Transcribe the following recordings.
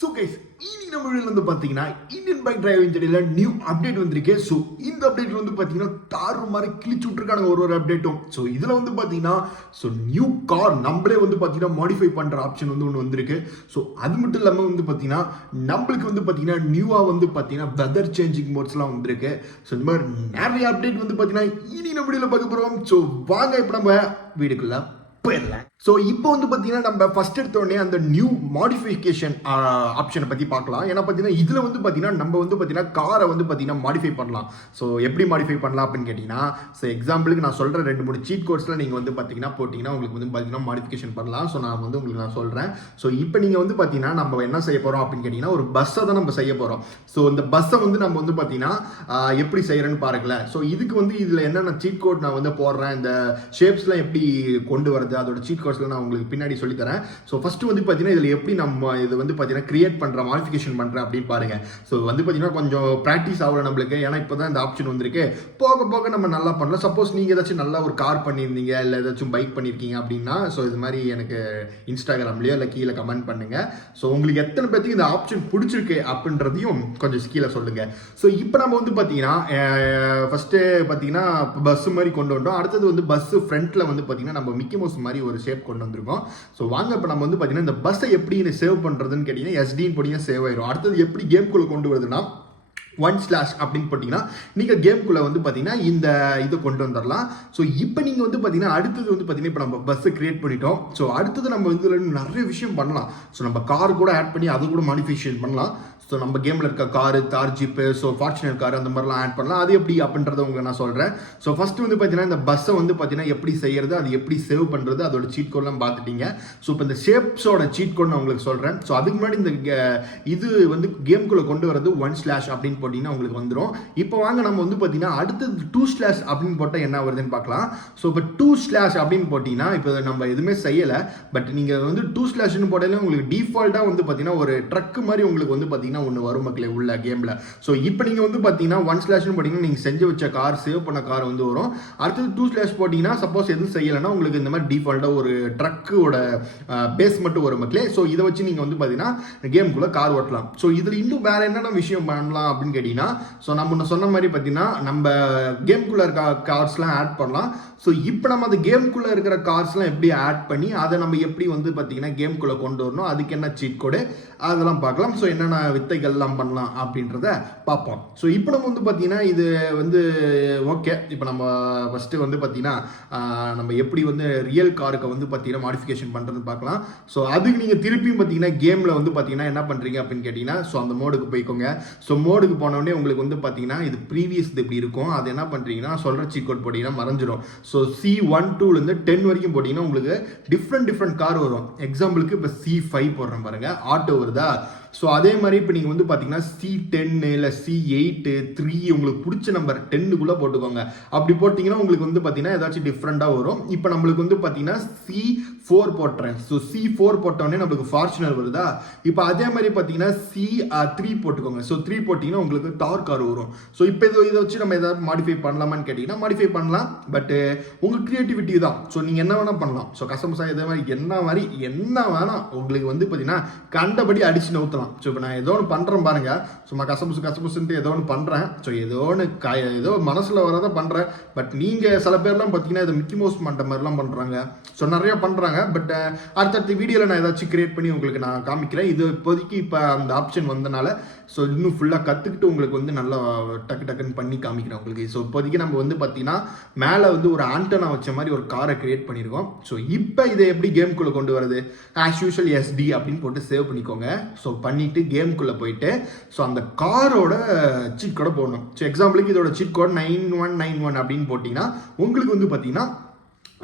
So guys இனி நம்ம வீடியோவில் வந்து பார்த்தீங்கன்னா இந்தியன் பைக் டிரைவிங் ஜெடியில் நியூ அப்டேட் வந்திருக்கு. ஸோ இந்த அப்டேட்டில் வந்து பார்த்தீங்கன்னா தாறு மாதிரி கிழிச்சு விட்ருக்காங்க ஒரு அப்டேட்டும். ஸோ இதில் வந்து பார்த்தீங்கன்னா நியூ கார் நம்மளே வந்து பார்த்தீங்கன்னா மாடிஃபை பண்ணுற ஆப்ஷன் வந்து ஒன்று வந்திருக்கு. ஸோ அது மட்டும் இல்லாமல் வந்து பார்த்தீங்கன்னா நம்மளுக்கு வந்து பார்த்தீங்கன்னா நியூவாக வந்து பார்த்தீங்கன்னா வெதர் சேஞ்சிங் மோட்ஸ்லாம் வந்திருக்கு. ஸோ இந்த மாதிரி நிறைய அப்டேட் வந்து பார்த்தீங்கன்னா இனி நம்ம வீடியோவில் பார்க்க போகிறோம். ஸோ வாங்க இப்போ நம்ம வீடுக்குள்ள போயிடலாம். ஸோ இப்போ வந்து பார்த்தீங்கன்னா நம்ம ஃபர்ஸ்ட் எடுத்தோடனே அந்த நியூ மாடிஃபிகேஷன் ஆப்ஷனை பற்றி பார்க்கலாம். ஏன்னா பார்த்தீங்கன்னா இதில் வந்து பார்த்தீங்கன்னா நம்ம வந்து பார்த்தீங்கன்னா காரை வந்து பார்த்தீங்கன்னா மாடிஃபை பண்ணலாம். ஸோ எப்படி மாடிஃபை பண்ணலாம் அப்படின்னு கேட்டிங்கன்னா, ஸோ எக்ஸாம்பிளுக்கு நான் சொல்கிற 2-3 சீட் கோட்ஸில் நீங்கள் வந்து பார்த்தீங்கன்னா போட்டிங்கன்னா உங்களுக்கு வந்து பார்த்தீங்கன்னா மாடிஃபிகேஷன் பண்ணலாம். ஸோ நான் வந்து உங்களுக்கு நான் சொல்கிறேன். ஸோ இப்போ நீங்கள் வந்து பார்த்தீங்கன்னா நம்ம என்ன செய்ய போகிறோம் அப்படின்னு கேட்டிங்கன்னா, ஒரு பஸ்ஸை தான் நம்ம செய்ய போகிறோம். ஸோ இந்த பஸ்ஸை வந்து நம்ம வந்து பார்த்தீங்கன்னா எப்படி செய்கிறேன்னு பாருங்களேன். ஸோ இதுக்கு வந்து இதில் என்னென்ன சீட் கோட் நான் வந்து போடுறேன், இந்த ஷேப்ஸ்லாம் எப்படி கொண்டு வரது, அதோட சீட் கோட்ஸ்ல நான் உங்களுக்கு பின்னாடி சொல்லி தரேன். ஸோ ஃபர்ஸ்ட் வந்து பார்த்தீங்கன்னா இதில் எப்படி நம்ம இது வந்து பார்த்தீங்கன்னா கிரியேட் பண்ணுற மாடிஃபிகேஷன் பண்ணுறேன் அப்படின்னு பாருங்க. ஸோ வந்து பார்த்தீங்கன்னா கொஞ்சம் ப்ராக்டிஸ் ஆகல நம்மளுக்கு. ஏன்னா இப்போ தான் இந்த ஆப்ஷன் வந்திருக்கு. போக போக நம்ம நல்லா பண்ணலாம். சப்போஸ் நீங்கள் ஏதாச்சும் நல்லா ஒரு கார் பண்ணியிருந்தீங்க இல்லை ஏதாச்சும் பைக் பண்ணியிருக்கீங்க அப்படின்னா ஸோ இது மாதிரி எனக்கு இன்ஸ்டாகிராம்லேயோ இல்லை கீழே கமெண்ட் பண்ணுங்க. ஸோ உங்களுக்கு எத்தனை பேருக்கு இந்த ஆப்ஷன் பிடிச்சிருக்கு அப்படின்றதையும் கொஞ்சம் கீழே சொல்லுங்க. ஸோ இப்போ நம்ம வந்து பார்த்தீங்கன்னா ஃபர்ஸ்ட்டு பார்த்தீங்கன்னா பஸ் மாதிரி கொண்டு வந்தோம். அடுத்தது வந்து பஸ் ஃப்ரண்ட்ல வந்து பார்த்தீங்கன்னா நம்ம மிக்கி மவுஸ் மாதிரி ஒரு ஷேப் கொண்டு வந்திருக்கோம். ஸோ வாங்க இப்போ நம்ம வந்து பார்த்தீங்கன்னா இந்த பஸ்ஸை எப்படி சேவ் பண்ணுறதுன்னு கேட்டிங்கன்னா எஸ்டின்னு போட்டிங்கன்னா சேவ் ஆயிடும். அடுத்தது எப்படி கேம்குள்ளே கொண்டு வருதுன்னா 1/ அப்படின்னு போட்டிங்கன்னா நீங்கள் கேம்குள்ளே வந்து பார்த்தீங்கன்னா இந்த இதை கொண்டு வந்துடலாம். ஸோ இப்போ நீங்கள் வந்து பார்த்தீங்கன்னா அடுத்தது வந்து பார்த்தீங்கன்னா இப்போ நம்ம பஸ்ஸை கிரியேட் பண்ணிட்டோம். ஸோ அடுத்தது நம்ம வந்து நிறைய விஷயம் பண்ணலாம். ஸோ நம்ம கார் கூட ஆட் பண்ணி அது கூட மாடிஃபிகேஷன் பண்ணலாம். ஸோ நம்ம கேமில் இருக்க காரு, தார் ஜீப்பு, ஸோ ஃபார்ச்சுனர் கார் அந்த மாதிரிலாம் ஆட் பண்ணலாம். அது எப்படி அப்படின்றத உங்களுக்கு நான் சொல்கிறேன். ஸோ ஃபஸ்ட்டு வந்து பார்த்தீங்கன்னா இந்த பஸ்ஸை வந்து பார்த்தீங்கன்னா எப்படி செய்யறது, அது எப்படி சேவ் பண்ணுறது, அதோட சீட் கோட்லாம் பார்த்துட்டீங்க. ஸோ இப்போ இந்த ஷேப்ஸோட சீட் கோட் நான் உங்களுக்கு சொல்கிறேன். ஸோ அதுக்கு முன்னாடி இந்த இது வந்து கேம்குள்ளே கொண்டு வரது 1/ அப்படின்னு போட்டிங்கன்னா உங்களுக்கு வந்துடும். இப்போ வாங்க நம்ம வந்து பார்த்தீங்கன்னா அடுத்தது 2/ அப்படின்னு போட்டால் என்ன வருதுன்னு பார்க்கலாம். ஸோ இப்போ 2/ அப்படின்னு போட்டிங்கன்னா இப்போ நம்ம எதுவுமே செய்யலை. பட் நீங்கள் வந்து 2/ன்னு போட்டாலே உங்களுக்கு டிஃபால்ட்டாக வந்து பார்த்தீங்கன்னா ஒரு ட்ரக் மாதிரி உங்களுக்கு வந்து பார்த்தீங்கன்னா ஒன்று வரும் மக்களே உள்ள கேமில். ஸோ இப்போ நீங்கள் வந்து பார்த்தீங்கன்னா 1/ன்னு போட்டிங்கன்னா நீங்கள் செஞ்சு வச்ச கார், சேவ் பண்ண கார் வந்து வரும். அடுத்தது 2/ போட்டிங்கன்னா சப்போஸ் எதுவும் செய்யலைன்னா உங்களுக்கு இந்த மாதிரி டிஃபால்ட்டாக ஒரு ட்ரக்கோட பேஸ் மட்டும் வரும் மக்களே. ஸோ இதை வச்சு நீங்கள் வந்து பார்த்தீங்கன்னா கேமுக்குள்ளே கார் ஓட்டலாம். ஸோ இதில் இன்னும் வேறு என்னென்ன விஷயம் பண்ணலாம் அப்படின்னு கேட்டிங்கன்னா, ஸோ நம்ம சொன்ன மாதிரி பார்த்தீங்கன்னா நம்ம கேமுக்குள்ளே இருக்க கார்ஸ்லாம் ஆட் பண்ணலாம். ஸோ இப்போ நம்ம அந்த கேமுக்குள்ளே இருக்கிற கார்ஸ்லாம் எப்படி ஆட் பண்ணி அதை நம்ம எப்படி வந்து பார்த்தீங்கன்னா கேமுக்குள்ளே கொண்டு வரணும், அதுக்கு என்ன சீட் கோடு அதெல்லாம் பார்க்கலாம். ஸோ என்னென்ன வித்தைகள்லாம் பண்ணலாம் அப்படின்றத பார்ப்போம். ஸோ இப்போ நம்ம வந்து பார்த்தீங்கன்னா இது வந்து ஓகே. இப்போ நம்ம ஃபஸ்ட்டு வந்து பார்த்தீங்கன்னா நம்ம எப்படி வந்து ரியல் காருக்கு வந்து பார்த்தீங்கன்னா மாடிஃபிகேஷன் பண்ணுறதுன்னு பார்க்கலாம். ஸோ அதுக்கு நீங்கள் திருப்பியும் பார்த்தீங்கன்னா கேமில் வந்து பார்த்தீங்கன்னா என்ன பண்ணுறீங்க அப்படின்னு கேட்டிங்கன்னா, ஸோ அந்த மோடுக்கு போய்க்கோங்க. ஸோ மோடுக்கு போனோடனே உங்களுக்கு வந்து பார்த்தீங்கன்னா இது ப்ரீவியஸ் இப்படி இருக்கும். அது என்ன பண்ணுறீங்கன்னா சொல்கிற சீட் கோட் போட்டிங்கன்னா மறைஞ்சிடும். ஸோ C1-2லேருந்து 10 வரைக்கும் போட்டிங்கன்னா உங்களுக்கு டிஃப்ரெண்ட் கார் வரும். எக்ஸாம்பிளுக்கு இப்போ C5 போடுறேன் பாருங்க, ஆட்டோ வருதா. ஸோ அதே மாதிரி இப்போ நீங்கள் வந்து பார்த்தீங்கன்னா C10 இல்லை C8 3 உங்களுக்கு பிடிச்ச நம்பர் 10க்குள்ளே போட்டுக்கோங்க. அப்படி போட்டிங்கன்னா உங்களுக்கு வந்து பார்த்தீங்கன்னா ஏதாச்சும் டிஃப்ரெண்ட்டாக வரும். இப்போ நம்மளுக்கு வந்து பார்த்தீங்கன்னா C4 போட்டுறேன். ஸோ C4 போட்டோடனே நம்மளுக்கு ஃபார்ச்சுனர் வருதா. இப்போ அதே மாதிரி பார்த்தீங்கன்னா C3 போட்டுக்கோங்க. ஸோ 3 போட்டிங்கன்னா உங்களுக்கு தார் கார் வரும். ஸோ இப்போ இதை வச்சு நம்ம ஏதாவது மாடிஃபை பண்ணலாமான்னு கேட்டிங்கன்னா மாடிஃபை பண்ணலாம். பட்டு உங்கள் க்ரியேட்டிவிட்டி தான். ஸோ நீங்கள் என்ன வேணால் பண்ணலாம். ஸோ கஸ்டமர்ஸாக இதே மாதிரி என்ன வேணால் உங்களுக்கு வந்து பார்த்தீங்கன்னா கண்டபடி அடிச்சு நவுத்தலாம். ஸோ இப்போ நான் ஏதோ ஒன்று பண்ணுறேன் பாருங்க. சும்மா கசமுசுன்ட்டு ஏதோ ஒன்று பண்ணுறேன். ஸோ ஏதோ மனசில் வரதை பண்ணுறேன். பட் நீங்கள் சில பேர்லாம் பார்த்தீங்கன்னா இதை மிக்கி மவுஸ் பண்ணுற மாதிரிலாம் பண்ணுறாங்க. ஸோ நிறையா பண்ணுறாங்க. பட் அடுத்தடுத்த வீடியோவில் நான் ஏதாச்சும் கிரியேட் பண்ணி உங்களுக்கு நான் காமிக்கிறேன். இது இப்போதைக்கு இப்போ அந்த ஆப்ஷன் வந்தனால ஸோ இன்னும் ஃபுல்லாக கற்றுக்கிட்டு உங்களுக்கு வந்து நல்லா டக்குன்னு பண்ணி காமிக்கிறேன் உங்களுக்கு. ஸோ இப்போதைக்கு நம்ம வந்து பார்த்தீங்கன்னா மேலே வந்து ஒரு ஆண்டனா வச்ச மாதிரி ஒரு காரை கிரியேட் பண்ணியிருக்கோம். ஸோ இப்போ இதை எப்படி கேமுக்குள்ளே கொண்டு வரது, ஆஸ் யூஷுவல் SD அப்படின்னு போட்டு சேவ் பண்ணிக்கோங்க. ஸோ பண்ணிவிட்டு கேமுக்குள்ளே போயிட்டு ஸோ அந்த காரோட சீட் கோடை போடணும். ஸோ எக்ஸாம்பிளுக்கு இதோட சீட் கோட் 9191 அப்படின்னு போட்டிங்கன்னா உங்களுக்கு வந்து பார்த்தீங்கன்னா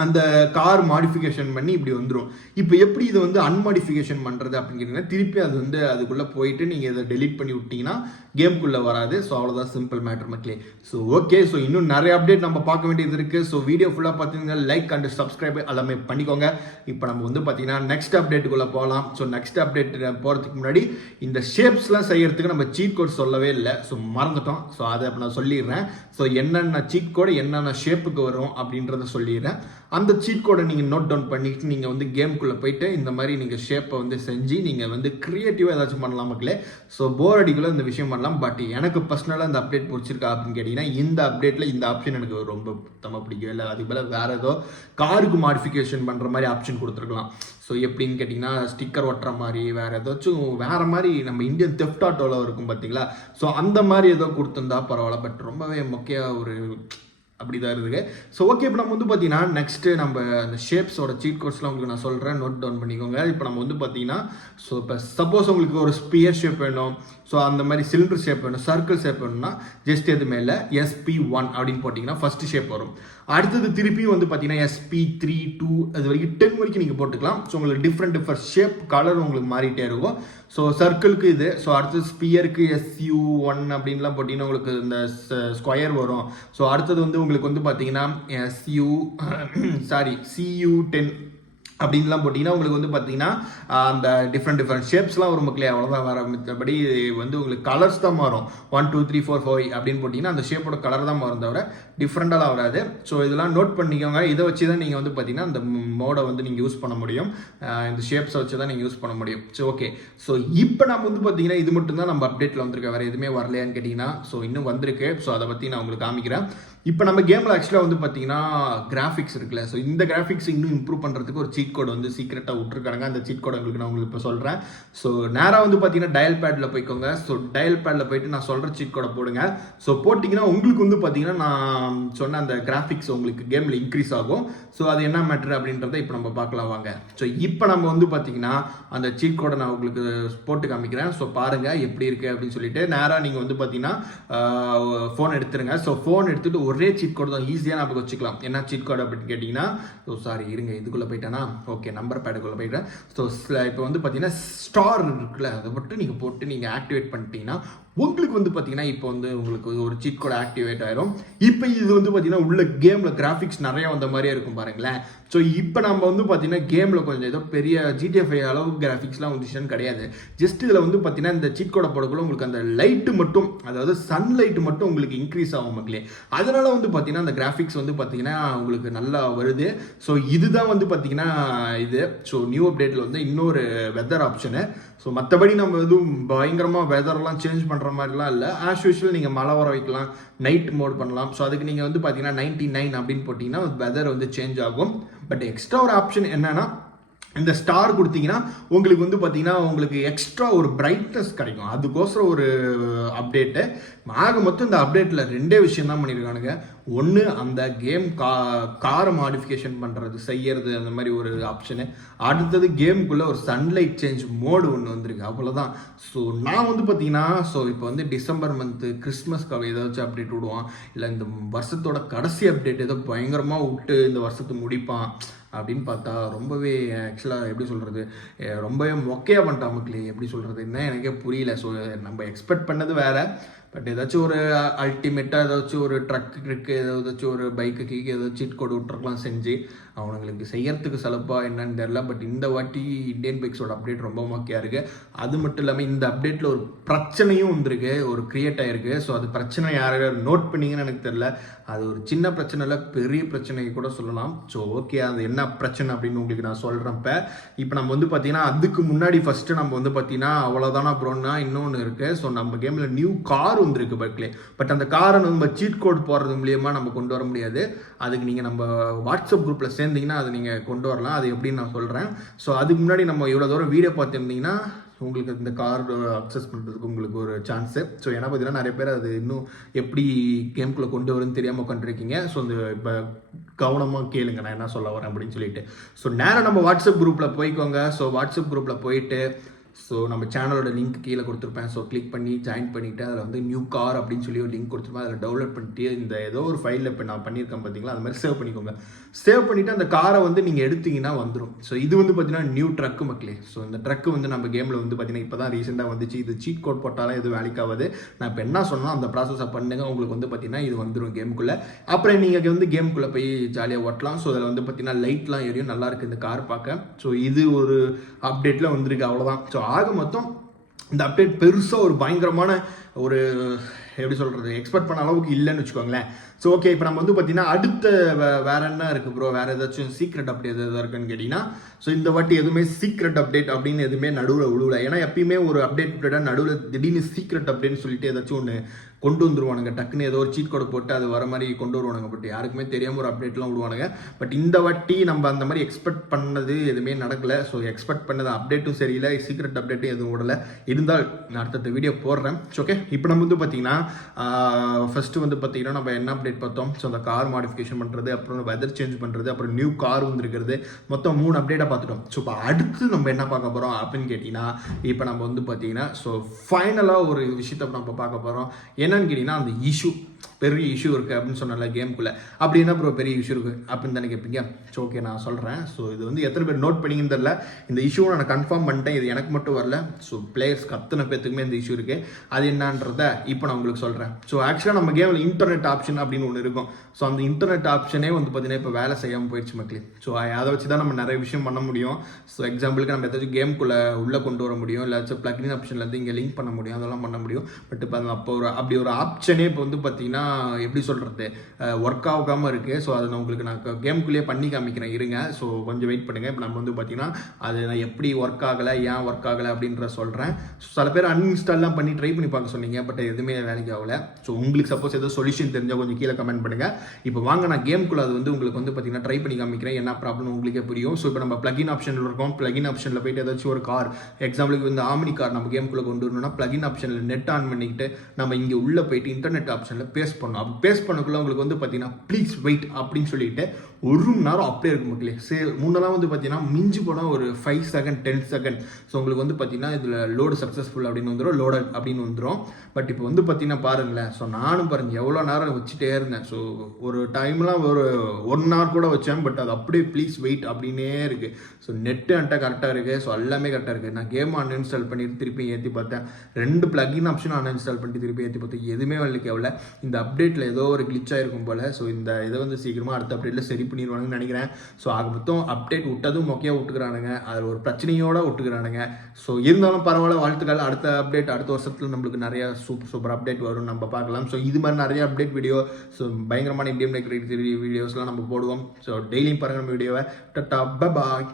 அந்த கார் மாடிஃபிகேஷன் பண்ணி இப்படி வந்துடும். இப்போ எப்படி இதை வந்து அன்மாடிஃபிகேஷன் பண்ணுறது அப்படின்னு கேட்டிங்கன்னா திருப்பி அது வந்து அதுக்குள்ளே போயிட்டு நீங்கள் இதை டெலீட் பண்ணி விட்டிங்கன்னா கேமுக்குள்ளே வராது. ஸோ அவ்வளோதான் சிம்பிள் மேட்டர் மக்களே. So okay. ஸோ இன்னும் நிறைய அப்டேட் நம்ம பார்க்க வேண்டியது இருக்குது. ஸோ வீடியோ ஃபுல்லாக பார்த்தீங்கன்னா லைக் அண்ட் சப்ஸ்கிரைப் எல்லாமே பண்ணிக்கோங்க. இப்போ நம்ம வந்து பார்த்தீங்கன்னா நெக்ஸ்ட் அப்டேட்டுக்குள்ளே போகலாம். ஸோ நெக்ஸ்ட் அப்டேட் போகிறதுக்கு முன்னாடி இந்த ஷேப்ஸ்லாம் செய்யறதுக்கு நம்ம சீட் கோட் சொல்லவே இல்லை. ஸோ மறந்துட்டோம். ஸோ அதை நான் சொல்லிடுறேன். ஸோ என்னென்ன சீட் கோடு என்னென்ன ஷேப்புக்கு வரும் அப்படின்றத சொல்லிடுறேன். அந்த சீட் கோடை நீங்கள் நோட் டவுன் பண்ணிட்டு நீங்கள் வந்து கேமுக்குள்ளே போயிட்டு இந்த மாதிரி நீங்கள் ஷேப்பை வந்து செஞ்சு நீங்கள் வந்து க்ரியேட்டிவாக ஏதாச்சும் பண்ணலாம் மக்களே. ஸோ போர் அடிக்குள்ள இந்த விஷயம் பண்ணலாம். பட் எனக்கு பர்சனலாக இந்த அப்டேட் பிடிச்சிருக்கா அப்படின்னு கேட்டிங்கன்னா இந்த அப்டேட்டில் இந்த ஆப்ஷன் எனக்கு ரொம்ப சுத்தமாக பிடிக்கவே இல்லை. அதுக்கு பதிலாக வேறு ஏதோ காருக்கு மாடிஃபிகேஷன் பண்ணுற மாதிரி ஆப்ஷன் கொடுத்துருக்கலாம். ஸோ எப்படின்னு கேட்டிங்கன்னா ஸ்டிக்கர் ஒட்டுற மாதிரி வேறு ஏதாச்சும் வேறு மாதிரி நம்ம இந்தியன் தெஃப்ட் ஆட்டோவில் இருக்கும் பார்த்தீங்களா, ஸோ அந்த மாதிரி ஏதோ கொடுத்துருந்தா பரவாயில்ல. பட் ரொம்பவே முக்கிய ஒரு அப்படி தான் இருக்குது. ஸோ ஓகே, இப்போ நம்ம வந்து பார்த்தீங்கன்னா நெக்ஸ்ட்டு நம்ம அந்த ஷேப்ஸோட சீட் கோட்ஸ்லாம் உங்களுக்கு நான் சொல்கிறேன், நோட் டவுன் பண்ணிக்கோங்க. இப்போ நம்ம வந்து பார்த்தீங்கன்னா ஸோ இப்போ சப்போஸ் உங்களுக்கு ஒரு ஸ்பியர் ஷேப் வேணும், ஸோ அந்த மாதிரி சிலிண்டர் ஷேப் வேணும், சர்க்கிள் ஷேப் வேணும்னா ஜஸ்ட் எதுவுமே இல்லை SP1 அப்படின்னு போட்டிங்கன்னா ஃபஸ்ட்டு ஷேப் வரும். அடுத்தது திருப்பியும் வந்து பார்த்தீங்கன்னா SP3 2 அது வரைக்கும் 10 வரைக்கும் நீங்கள் போட்டுக்கலாம். ஸோ உங்களுக்கு டிஃப்ரெண்ட் ஷேப் கலர் உங்களுக்கு மாறிட்டே இருக்கும். ஸோ சர்க்கிளுக்கு இது, ஸோ அடுத்தது ஸ்பியருக்கு SU1 அப்படின்லாம் போட்டிங்கன்னா உங்களுக்கு இந்த ஸ்கொயர் வரும். ஸோ அடுத்தது வந்து உங்களுக்கு வந்து பார்த்தீங்கன்னா CU10 அப்படின்லாம் போட்டிங்கன்னா உங்களுக்கு வந்து பார்த்தீங்கன்னா அந்த டிஃப்ரெண்ட் ஷேப்ஸ்லாம் வரும் மக்களே, அவ்வளோதான். வர மற்றபடி வந்து உங்களுக்கு கலர்ஸ் தான் மாறும். 1 2 3 4 5 அப்படின்னு போட்டிங்கன்னா அந்த ஷேப்போட கலர் தான் மாறும், தவிர டிஃப்ரெண்டாலாம் வராது. ஸோ இதெல்லாம் நோட் பண்ணிக்கோங்க. இதை வச்சு தான் நீங்கள் வந்து பார்த்தீங்கன்னா அந்த மோடை வந்து நீங்கள் யூஸ் பண்ண முடியும். இந்த ஷேப்ஸை வச்சு தான் நீங்கள் யூஸ் பண்ண முடியும். ஸோ ஓகே, ஸோ இப்போ நம்ம வந்து பார்த்தீங்கன்னா இது மட்டும் தான் நம்ம அப்டேட்டில் வந்திருக்கேன், வேறு எதுவுமே வரலையான்னு கேட்டிங்கன்னா ஸோ இன்னும் வந்திருக்கு. ஸோ அதை பற்றி நான் உங்களுக்கு காமிக்கிறேன். இப்போ நம்ம கேமில் ஆக்சுவலாக வந்து பார்த்தீங்கன்னா கிராஃபிக்ஸ் இருக்குல்ல, ஸோ இந்த கிராஃபிக்ஸ் இன்னும் இம்ப்ரூவ் பண்ணுறதுக்கு ஒரு சீட் கோட் வந்து சீக்ரெட்டாக விட்டுருக்காங்க. அந்த சீட் கோட் உங்களுக்கு நான் உங்களுக்கு இப்போ சொல்கிறேன். ஸோ நேராக வந்து பார்த்தீங்கன்னா டயல் பேடில் போய்க்கோங்க. ஸோ டயல் பேடில் போயிட்டு நான் சொல்கிற சீட் கோடை போடுங்க. ஸோ போட்டிங்கன்னா உங்களுக்கு வந்து பார்த்தீங்கன்னா நான் சொன்ன அந்த கிராஃபிக்ஸ் உங்களுக்கு கேமில் இன்க்ரீஸ் ஆகும். ஸோ அது என்ன மேட்ரு அப்படின்றத இப்போ நம்ம பார்க்கலாம் வாங்க. ஸோ இப்போ நம்ம வந்து பார்த்தீங்கன்னா அந்த சீட் கோடை நான் உங்களுக்கு போட்டு காமிக்கிறேன். ஸோ பாருங்கள் எப்படி இருக்குது அப்படின்னு சொல்லிட்டு நேராக நீங்கள் வந்து பார்த்தீங்கன்னா ஃபோன் எடுத்துருங்க. ஸோ ஃபோன் எடுத்துகிட்டு ஒரே சீட் கோடு தான் ஈஸியாக நம்ம வச்சுக்கலாம். என்ன சீட் கோட் அப்படின்னு கேட்டிங்கன்னா, ஸோ சாரி இருங்க இதுக்குள்ளே போயிட்டேன்னா, ஓகே நம்பர் பேடுக்குள்ளே போயிட்டேன். ஸோ இப்போ வந்து பார்த்தீங்கன்னா ஸ்டார் இருக்குல்ல, அதை மட்டும் நீங்கள் போட்டு நீங்கள் ஆக்டிவேட் பண்ணிட்டீங்கன்னா உங்களுக்கு வந்து பார்த்தீங்கன்னா இப்போ வந்து உங்களுக்கு ஒரு சீட் கோட் ஆக்டிவேட் ஆயிரும். இப்போ இது வந்து பார்த்தீங்கன்னா உள்ள கேமில் கிராஃபிக்ஸ் நிறைய வந்த மாதிரியே இருக்கும் பாருங்களேன். ஸோ இப்போ நம்ம வந்து பார்த்தீங்கன்னா கேமில் கொஞ்சம் ஏதோ பெரிய GTA 5 அளவுக்கு கிராஃபிக்ஸ்லாம் வந்துச்சுன்னு கிடையாது. ஜஸ்ட் இதில் வந்து பார்த்தீங்கன்னா இந்த சீட் கோடை போடக்குள்ள உங்களுக்கு அந்த லைட்டு மட்டும், அதாவது சன்லைட்டு மட்டும் உங்களுக்கு இன்க்ரீஸ் ஆகும் மக்களே. அதனால வந்து பார்த்தீங்கன்னா அந்த கிராஃபிக்ஸ் வந்து பார்த்தீங்கன்னா உங்களுக்கு நல்லா வருது. ஸோ இதுதான் வந்து பார்த்தீங்கன்னா இது. ஸோ நியூ அப்டேட்டில் வந்து இன்னொரு வெதர் ஆப்ஷனு. ஸோ மற்றபடி நம்ம எதுவும் பயங்கரமாக வெதர்லாம் சேஞ்ச் பண்ணுற மாதிரிலாம் இல்லை. ஆஸ் யூஷுவல் நீங்கள் மழை வர வைக்கலாம், நைட் மோட் பண்ணலாம். ஸோ அதுக்கு நீங்கள் வந்து பார்த்தீங்கன்னா 99 அப்படின்னு போட்டிங்கன்னா வெதர் வந்து சேஞ்ச் ஆகும். பட் எக்ஸ்ட்ரா ஒரு ஆப்ஷன் என்னன்னா, இந்த ஸ்டார் கொடுத்தீங்கன்னா உங்களுக்கு வந்து பார்த்தீங்கன்னா உங்களுக்கு எக்ஸ்ட்ரா ஒரு பிரைட்னஸ் கிடைக்கும். அதுக்கோசரம் ஒரு அப்டேட்டு. ஆக மொத்தம் இந்த அப்டேட்டில் ரெண்டே விஷயம் தான் பண்ணியிருக்கானுங்க. ஒன்று அந்த கேம் காரை மாடிஃபிகேஷன் பண்ணுறது செய்யறது அந்த மாதிரி ஒரு ஆப்ஷனு. அடுத்தது கேமுக்குள்ளே ஒரு சன்லைட் சேஞ்ச் மோடு ஒன்று வந்திருக்கு, அவ்வளோதான். ஸோ நான் வந்து பார்த்தீங்கன்னா ஸோ இப்போ வந்து டிசம்பர் மந்த்து கிறிஸ்மஸ்க்காக ஏதாச்சும் அப்டேட் விடுவான், இல்லை இந்த வருஷத்தோட கடைசி அப்டேட் ஏதோ பயங்கரமாக விட்டு இந்த வருஷத்தை முடிப்பான் அப்படின்னு பார்த்தா ரொம்பவே ஆக்சுவலாக எப்படி சொல்கிறது, ரொம்பவே மொக்கையாக பண்ணிட்டான் மக்களே. எப்படி சொல்கிறது என்ன எனக்கே புரியல. ஸோ நம்ம எக்ஸ்பெக்ட் பண்ணது வேறு. பட் ஏதாச்சும் ஒரு அல்டிமேட்டாக ஏதாச்சும் ஒரு ட்ரக்கு ஏதாச்சும் ஒரு பைக்கு ஏதாச்சும் சீட் கோடு விட்டுருக்கலாம் செஞ்சு, அவனுங்களுக்கு செய்யறதுக்கு செலப்பா என்னன்னு தெரில. பட் இந்த வாட்டி இந்தியன் பைக்ஸோட அப்டேட் ரொம்ப மொக்கையாக இருக்குது. அது மட்டும் இல்லாமல் இந்த அப்டேட்டில் ஒரு பிரச்சனையும் வந்திருக்கு, ஒரு கிரியேட் ஆகிருக்கு. ஸோ அது பிரச்சனை யார் நோட் பண்ணிங்கன்னு எனக்கு தெரில. அது ஒரு சின்ன பிரச்சனை இல்லை, பெரிய பிரச்சனை கூட சொல்லலாம். ஸோ ஓகே, அது என்ன பிரச்சனை அப்படின்னு உங்களுக்கு நான் சொல்கிறேன். இப்போ நம்ம வந்து பார்த்தீங்கன்னா அதுக்கு முன்னாடி ஃபஸ்ட்டு நம்ம வந்து பார்த்தீங்கன்னா அவ்வளோதானா ப்ரோன்னா இன்னொன்று இருக்குது. ஸோ நம்ம கேமில் நியூ கார் வந்துருக்கு பைக்லே. பட் அந்த காரை நம்ம சீட் கோட் போடுறது மூலியமாக நம்ம கொண்டு வர முடியாது. அதுக்கு நீங்கள் நம்ம வாட்ஸ்அப் குரூப்பில் சேர்ந்தீங்கன்னா அதை நீங்கள் கொண்டு வரலாம். அது எப்படின்னு நான் சொல்கிறேன். ஸோ அதுக்கு முன்னாடி நம்ம இவ்வளோ தூரம் வீடியோ பார்த்துருந்தீங்கன்னா உங்களுக்கு இந்த கார் அக்சஸ் பண்ணுறதுக்கு உங்களுக்கு ஒரு சான்ஸு. ஸோ ஏன்னா பார்த்தீங்கன்னா நிறைய பேர் அது இன்னும் எப்படி கேம்குள்ளே கொண்டு வரும்னு தெரியாமல் கொண்டிருக்கீங்க. ஸோ இந்த இப்போ கவனமாக கேளுங்க நான் என்ன சொல்ல வரேன் அப்படின்னு சொல்லிட்டு. ஸோ நேராக நம்ம வாட்ஸ்அப் குரூப்பில் போய்க்கோங்க. ஸோ வாட்ஸ்அப் குரூப்பில் போயிட்டு ஸோ நம்ம சேனலோட லிங்க் கீழே கொடுத்துருப்பேன். ஸோ கிளிக் பண்ணி ஜாயின் பண்ணிவிட்டு அதில் வந்து நியூ கார் அப்படின்னு சொல்லி ஒரு லிங்க் கொடுத்துருப்பேன். அதில் டவுன்லோட் பண்ணிட்டு இந்த ஏதோ ஒரு ஃபைலில் இப்போ நான் பண்ணியிருக்கேன் பார்த்தீங்களா, அது மாதிரி சேவ் பண்ணிக்கோங்க. சேவ் பண்ணிவிட்டு அந்த காரை வந்து நீங்கள் எடுத்தீங்கன்னா வந்துடும். ஸோ இது வந்து பார்த்தீங்கன்னா நியூ ட்ரக்கு மக்களே. ஸோ இந்த ட்ரக்கு வந்து நம்ம கேமில் வந்து பார்த்தீங்கன்னா இப்போ தான் ரீசெண்டாக வந்துச்சு. இது சீட் கோட் போட்டாலும் எதுவும் வேலைக்காகாது. நான் இப்போ என்ன சொன்னால் அந்த ப்ராசஸை பண்ணுங்க, உங்களுக்கு வந்து பார்த்தீங்கன்னா இது வந்துடும் கேமுக்குள்ளே. அப்புறம் நீங்கள் வந்து கேமுக்குள்ளே போய் ஜாலியாக ஓட்டலாம். ஸோ அதில் வந்து பார்த்தீங்கன்னா லைட்லாம் எரியும், நல்லாயிருக்கு இந்த கார் பார்க்க. ஸோ இது ஒரு அப்டேட்டில் வந்திருக்கு, அவ்வளோதான். ஸோ ஆக மொத்தம் இந்த அப்டேட் பெருசாக ஒரு பயங்கரமான ஒரு எப்படி சொல்கிறது எக்ஸ்பெக்ட் பண்ண அளவுக்கு இல்லைன்னு வச்சுக்கோங்களேன். ஸோ ஓகே, இப்போ நம்ம வந்து பார்த்தீங்கன்னா அடுத்த வேற என்ன இருக்குது ப்ரோ, வேறு ஏதாச்சும் சீக்ரெட் அப்டேட் எதாவது இருக்குன்னு கேட்டிங்கன்னா, ஸோ இந்த வாட்டி எதுவுமே சீக்ரெட் அப்டேட் அப்படின்னு எதுவுமே நடுவில் விழுவல. ஏன்னா எப்பயுமே ஒரு அப்டேட் விட்டுட்டா நடுவில் திடீர்னு சீக்ரெட் அப்டேட்னு சொல்லிட்டு ஏதாச்சும் ஒன்று கொண்டு வந்துருவானுங்க. டக்குன்னு ஏதோ ஒரு சீட் கோடு போட்டு அது வர மாதிரி கொண்டு வருவானுங்க. பட் யாருக்குமே தெரியாமல் ஒரு அப்டேட்லாம் விடுவானுங்க. பட் இந்த வாட்டி நம்ம அந்த மாதிரி எக்ஸ்பெக்ட் பண்ணது எதுவுமே நடக்கலை. ஸோ எக்ஸ்பெக்ட் பண்ணது அப்டேட்டும் சரியில்லை, சீக்ரெட் அப்டேட்டும் எதுவும் விடலை. இருந்தால் நான் அடுத்த வீடியோ போடுறேன். ஓகே, இப்போ நம்ம வந்து பார்த்தீங்கன்னா ஃபஸ்ட்டு வந்து பார்த்தீங்கன்னா நம்ம என்ன அப்டேட் பார்த்தோம். ஸோ அந்த கார் மாடிஃபிகேஷன் பண்ணுறது, அப்புறம் வெதர் சேஞ்ச் பண்ணுறது, அப்புறம் நியூ கார் வந்துருக்கிறது, மொத்தம் 3 அப்டேட்டாக பார்த்துட்டோம். ஸோ இப்போ அடுத்து நம்ம என்ன பார்க்க போகிறோம் அப்படின்னு கேட்டிங்கன்னா, இப்போ நம்ம வந்து பார்த்தீங்கன்னா ஸோ ஃபைனலாக ஒரு விஷயத்தை நம்ம பார்க்க போகிறோம். என்னன்னு கேட்டிங்கன்னா, அந்த இஷ்யூ பெரிய இஷ்யூ இருக்குது அப்படின்னு சொன்னால கேமுக்குள்ளே. அப்படி என்ன ப்ரோ பெரிய இஷ்யூ இருக்குது அப்படின்னு தானே கேட்பீங்க. ஸோ ஓகே, நான் சொல்கிறேன். ஸோ இது வந்து எத்தனை பேர் நோட் பண்ணிங்கன்னு தெரில. இந்த இஷ்யூவை நான் கன்ஃபார்ம் பண்ணிட்டேன். இது எனக்கு மட்டும் வரல. ஸோ பிளேயர்ஸ்க்கு அத்தனை பேத்துக்குமே இந்த இஷ்யூ இருக்குது. அது என்னன்றதை இப்போ நான் உங்களுக்கு சொல்கிறேன். ஸோ ஆக்சுவலாக நம்ம கேமில் இன்டர்நெட் ஆப்ஷன் அப்படின்னு ஒன்று இருக்கும். ஸோ அந்த இன்டர்நெட் ஆப்ஷனே வந்து பார்த்தீங்கன்னா இப்போ வேலை செய்யாமல் போயிடுச்சு மக்களே. ஸோ அதை வச்சு தான் நம்ம நிறைய விஷயம் பண்ண முடியும். ஸோ எக்ஸாம்பிளுக்கு நம்ம ஏதாச்சும் கேமுக்குள்ளே உள்ளே கொண்டு வர முடியும், இல்லாச்சும் பிளக்இன் ஆப்ஷன்லேருந்து இங்கே லிங்க் பண்ண முடியும், அதெல்லாம் பண்ண முடியும். பட் இப்போ அப்போ அப்படி ஒரு ஆப்ஷனே இப்போ வந்து பார்த்தீங்கன்னா எப்படி சொல்கிறது ஒர்க் ஆகாமல் இருக்குது. ஸோ அதை நான் உங்களுக்கு நான் கேமுக்குள்ளேயே பண்ணி காமிக்கிறேன், இருங்க. ஸோ கொஞ்சம் வெயிட் பண்ணுங்கள். இப்போ நம்ம வந்து பார்த்தீங்கன்னா அது நான் எப்படி ஒர்க் ஆகலை, ஏன் ஒர்க் ஆகலை அப்படின்ற சொல்கிறேன். ஸோ சில பேர் அன்இன்ஸ்டால்லாம் பண்ணி ட்ரை பண்ணி பார்க்க சொன்னீங்க, பட் எதுவுமே வேலைக்கு ஆகலை. ஸோ உங்களுக்கு சப்போஸ் ஏதோ சொல்யூஷன் தெரிஞ்சால் கொஞ்சம் கீழே கமெண்ட் பண்ணுங்கள். இப்போ வாங்க நான் கேமுக்குள்ளே அது வந்து உங்களுக்கு வந்து பார்த்தீங்கன்னா ட்ரை பண்ணி காமிக்கிறேன், என்ன ப்ராப்ளம் உங்களுக்கே புரியும். ஸோ இப்போ நம்ம பிளக்இன் ஆப்ஷனில் இருக்கோம். பிளக்இன் ஆப்ஷனில் போயிட்டு ஏதாச்சும் ஒரு கார், எக்ஸாம்பிளுக்கு இந்த ஆமினி கார் நம்ம கேமுக்குள்ளே கொண்டு வரணும்னா பிளக்இன் ஆப்ஷனில் நெட் ஆன் பண்ணிக்கிட்டு நம்ம இங்கே உள்ளே போயிட்டு இன்டர்நெட் ஆப்ஷனில் பேஸ்ட் பண்ணணும். அப்படி பேஸ்ட் பண்ணக்குள்ள உங்களுக்கு வந்து பார்த்தீங்கன்னா ப்ளீஸ் வெயிட் அப்படின்னு சொல்லிட்டு 1 மணி நேரம் அப்படியே இருக்கும் மக்களே. முன்னெல்லாம் வந்து பார்த்தீங்கன்னா மிஞ்சி போனால் ஒரு 5 செகண்ட் 10 செகண்ட். ஸோ உங்களுக்கு வந்து பார்த்தீங்கன்னா இதில் லோடு சக்ஸஸ்ஃபுல் அப்படின்னு வந்துடும், லோடட் அப்படின்னு வந்துடும். பட் இப்போ வந்து பார்த்தீங்கன்னா பாருங்களேன். ஸோ நானும் பாருங்கள் எவ்வளோ நேரம் வச்சுட்டே இருந்தேன். ஸோ ஒரு டைம்லாம் ஒரு 1 ஹவர் கூட வச்சேன். பட் அது அப்படியே ப்ளீஸ் வெயிட் அப்படின்னே இருக்குது. ஸோ நெட்டு என்கிட்ட கரெக்டாக இருக்குது. ஸோ எல்லாமே கரெக்டாக இருக்குது. நான் கேம் அன்இன்ஸ்டால் பண்ணிட்டு திருப்பி ஏற்றி பார்த்தேன். 2 பிளக்இன் ஆப்ஷன் அன்இன்ஸ்டால் பண்ணிட்டு திருப்பி ஏற்றி பார்த்தேன். எதுவுமே வேலைக்கு எவ்வளோ இந்த அப்டேட்டில் ஏதோ ஒரு கிளிச் ஆகிருக்கும் போல். ஸோ இந்த இதை வந்து சீக்கிரமாக அடுத்த அப்டேட்டில் சரி பண்ணிடுவாங்கன்னு நினைக்கிறேன். ஸோ ஆக மொத்தம் அப்டேட் விட்டதும் மொக்கையாக விட்டுக்கிறானுங்க, அதில் ஒரு பிரச்சனையோடு விட்டுக்கிறானுங்க. ஸோ இருந்தாலும் பரவாயில்ல, வாழ்த்துக்கள். அடுத்த அப்டேட் அடுத்த வருஷத்தில் நம்மளுக்கு நிறைய சூப்பர் அப்டேட் வரும், நம்ம பார்க்கலாம். ஸோ இது மாதிரி நிறைய அப்டேட் வீடியோ, ஸோ பயங்கரமான இந்தியன் வீடியோஸ்லாம் நம்ம போடுவோம். ஸோ டெய்லியும் பாருங்கள் நம்ம வீடியோவை. Tata bye bye.